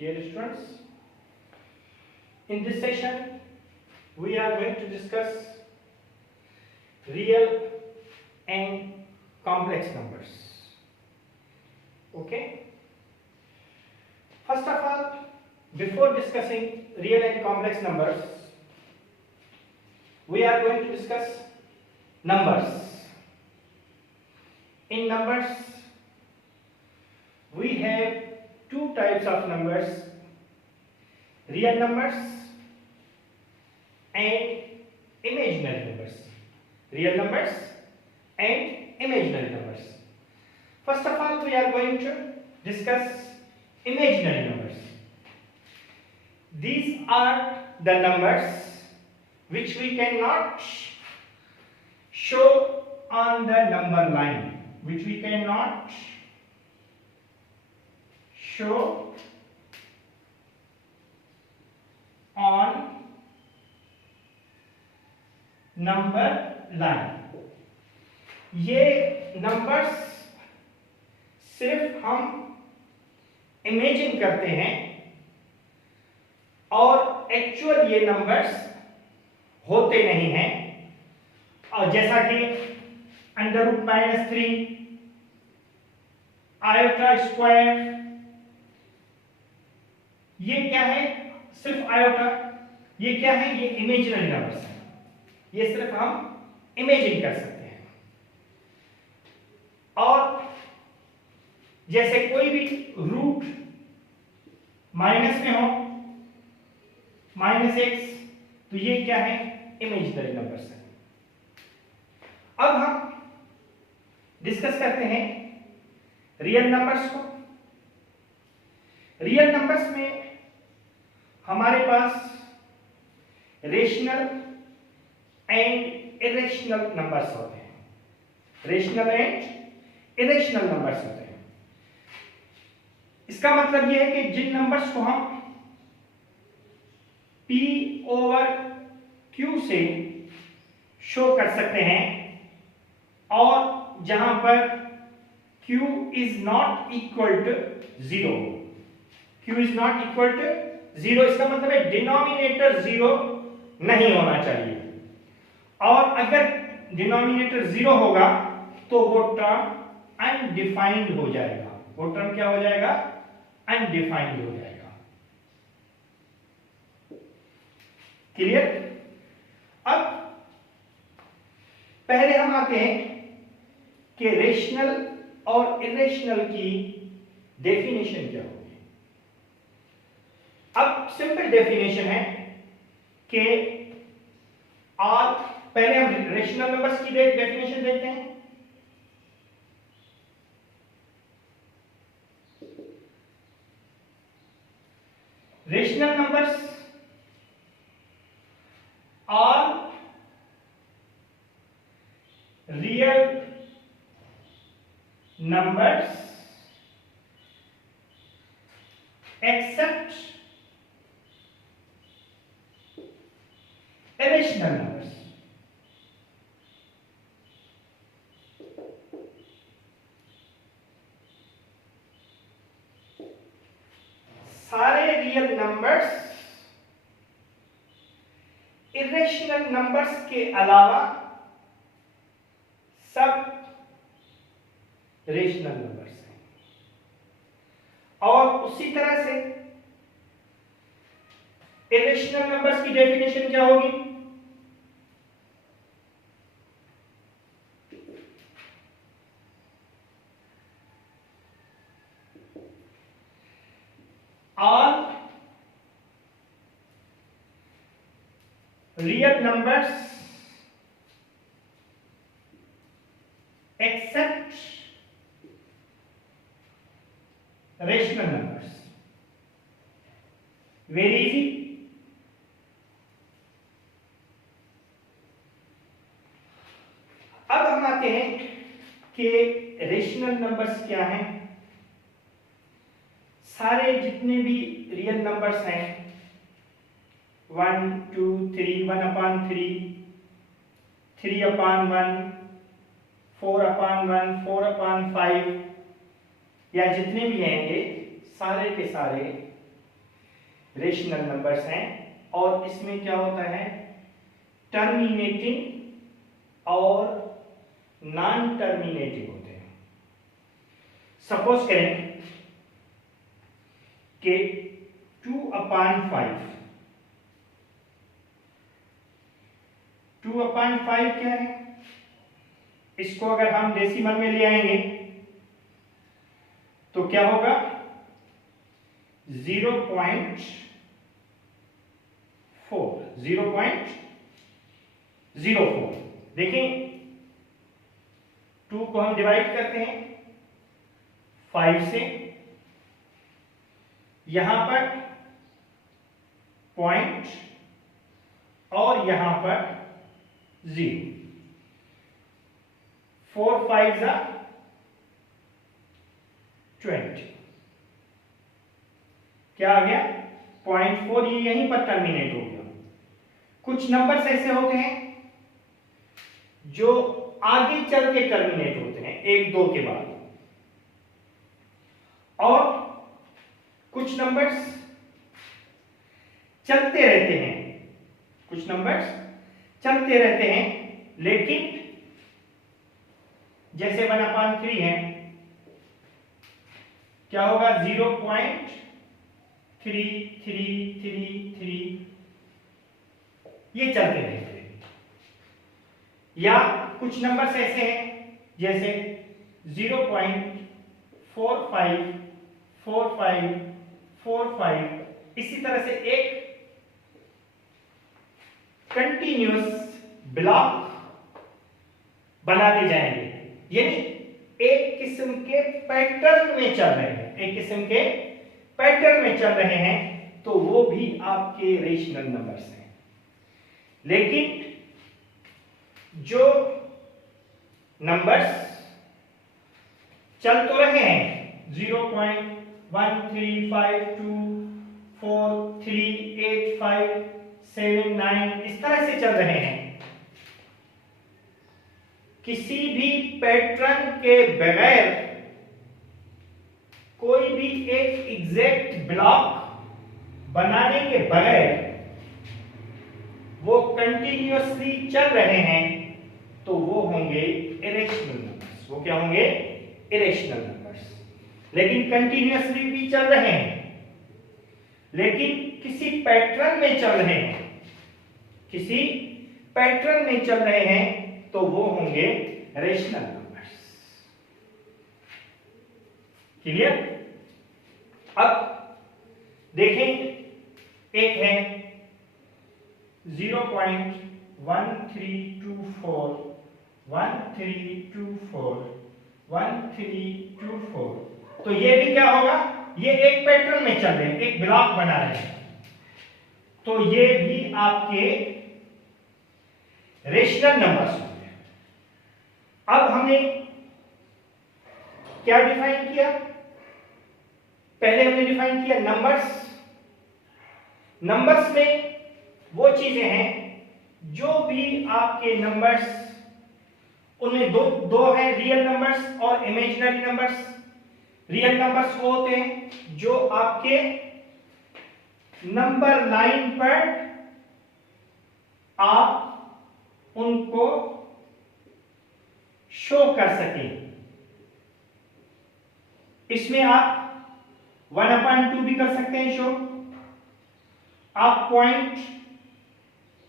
Dear students, in this session we are going to discuss real and complex numbers. Okay? First of all, before discussing real and complex numbers, we are going to discuss numbers. In numbers, we have two types of numbers: real numbers and imaginary numbers. Real numbers and imaginary numbers. First of all, we are going to discuss imaginary numbers. These are the numbers which we cannot show on the number line, which we cannot show on number line. ये numbers सिर्फ हम imagine करते हैं और actual ये numbers होते नहीं हैं। और जैसा कि √-3, आयोटा स्क्वायर, ये क्या है? सिर्फ आयोटा। ये क्या है? ये इमेजिनरी नंबर्स हैं। ये सिर्फ हम इमेजिन कर सकते हैं। और जैसे कोई भी रूट माइनस में हो, -x, तो ये क्या है? इमेजिनरी नंबर्स हैं। अब हम डिस्कस करते हैं रियल नंबर्स को। रियल नंबर्स में हमारे पास रेशनल एंड इरेशनल नंबर्स होते हैं। रेशनल एंड इरेशनल नंबर्स होते हैं। इसका मतलब यह है कि जिन नंबर्स को हम P/Q से शो कर सकते हैं और जहां पर Q is not equal to 0। Q is not equal to 0, इसका मतलब है डिनोमिनेटर 0 नहीं होना चाहिए। और अगर डिनोमिनेटर 0 होगा तो वो टर्म अनडिफाइंड हो जाएगा। वो टर्म क्या हो जाएगा? अनडिफाइंड हो जाएगा। क्लियर? अब पहले हम आते हैं कि रेशनल और इरेशनल की डेफिनेशन क्या होगी। अब सिंपल डेफिनेशन है कि आर, पहले हम रेशनल नंबर्स की डेफिनेशन देखते हैं। Rational numbers are real numbers except irrational numbers. सारे रियल नंबर्स इरेशनल नंबर्स के अलावा सब रेशनल नंबर्स हैं। और उसी तरह से इरेशनल नंबर्स की डेफिनेशन क्या होगी? All real numbers accept rational numbers. Very easy. अब हम आते हैं कि रेशनल नंबर्स क्या हैं। सारे जितने भी रियल नंबर्स हैं, 1, 2, 3, 1/3, 3/1, 4/1, 4/5 या जितने भी हैं, ये सारे के सारे रेशनल नंबर्स हैं और इसमें क्या होता है, टर्मिनेटिंग और नॉन टर्मिनेटिंग होते हैं। सपोज करें कि 2/5, 2/5 क्या है, इसको अगर हम डेसिमल में ले आएंगे तो क्या होगा, 0.4, 0.04। देखें 2 को हम डिवाइड करते हैं 5 से, यहां पर पॉइंट और यहां पर 0, 4 5 20, क्या आ गया 0.4, ये यहीं पर टर्मिनेट हो गया। कुछ नंबर्स ऐसे होते हैं जो आगे चल के टर्मिनेट होते हैं 1 2 के बाद, और कुछ नंबर्स चलते रहते हैं, कुछ नंबर्स चलते रहते हैं, लेकिन जैसे 1/3 है, क्या होगा 0.3333, ये चलते रहते हैं। या कुछ नंबर्स ऐसे हैं जैसे 0.454545, इसी तरह से एक कंटिन्यूअस ब्लॉक बनाते जाएंगे, यानी एक किस्म के पैटर्न में चल रहे हैं, एक किस्म के पैटर्न में चल रहे हैं, तो वो भी आपके रेशनल नंबर्स हैं। लेकिन जो नंबर्स चल तो रहे हैं 0.135243857 इस तरह से चल रहे हैं, किसी भी पैटर्न के बगैर कोई भी एक एग्जैक्ट ब्लॉक बनाने के बगैर वो कंटिन्यूअसली चल रहे हैं, तो वो होंगे इरेशनल नंबर्स। वो क्या होंगे, इरेशनल नंबर्स। लेकिन कंटिन्यूअसली भी चल रहे हैं, लेकिन किसी पैटर्न में चल रहे हैं, किसी पैटर्न में चल रहे हैं, तो वो होंगे रेशनल नंबर्स। क्लियर? अब देखें, एक है 0.1324 तो ये भी क्या होगा, ये एक पैटर्न में चल रहे हैं, एक ब्लॉक बना रहे हैं, तो ये भी आपके रेशनल नंबर्स होंगे। अब हमने क्या डिफाइन किया, पहले हमने डिफाइन किया नंबर्स। नंबर्स में वो चीजें हैं जो भी आपके नंबर्स, उनमें दो हैं, रियल नंबर्स और इमेजिनरी नंबर्स। रियल नंबर्स वो होते हैं जो आपके नंबर लाइन पर आप उनको शो कर सकें। इसमें आप 1/2 भी कर सकते हैं शो, आप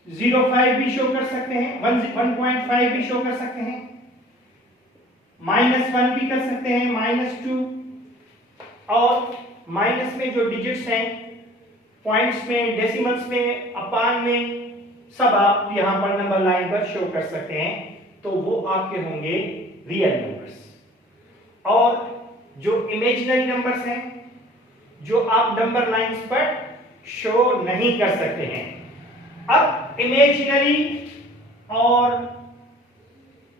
0.05 भी शो कर सकते हैं, 1.5 भी शो कर सकते हैं, -1 भी कर सकते हैं, -2, और माइनस में जो डिजिट्स हैं, पॉइंट्स में, डेसिमल्स में, अपान में, सब आप यहां पर नंबर लाइन पर शो कर सकते हैं, तो वो आपके होंगे रियल नंबर्स। और जो इमेजिनरी नंबर्स हैं, जो आप नंबर लाइंस पर शो नहीं कर सकते हैं। अब इमेजिनरी और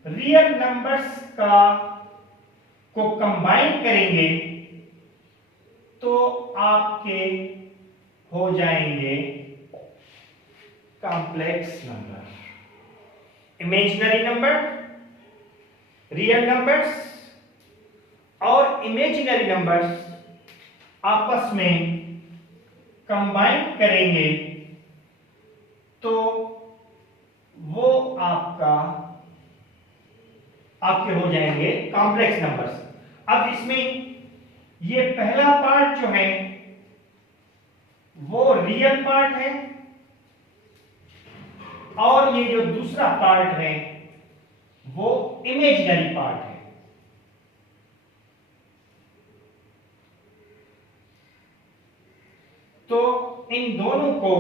रियल नंबर्स को कंबाइन करेंगे तो आपके हो जाएंगे complex number. Imaginary number, real numbers और इमेजिनरी नंबर्स आपस में कंबाइन करेंगे तो वो आपके हो जाएंगे कॉम्प्लेक्स नंबर्स। अब इसमें ये पहला पार्ट जो है वो रियल पार्ट है और ये जो दूसरा पार्ट है वो इमेजिनरी पार्ट है। तो इन दोनों को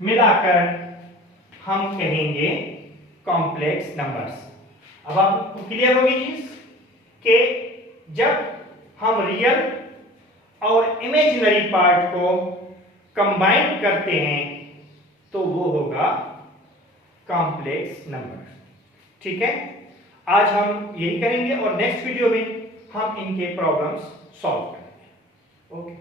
मिलाकर हम कहेंगे कॉम्प्लेक्स नंबर्स। अब आपको क्लियर होगी चीज कि जब हम रियल और इमेजिनरी पार्ट को कंबाइन करते हैं तो वो होगा कॉम्प्लेक्स नंबर। ठीक है, आज हम यही करेंगे और नेक्स्ट वीडियो में हम इनके प्रॉब्लम्स सॉल्व करेंगे। ओके।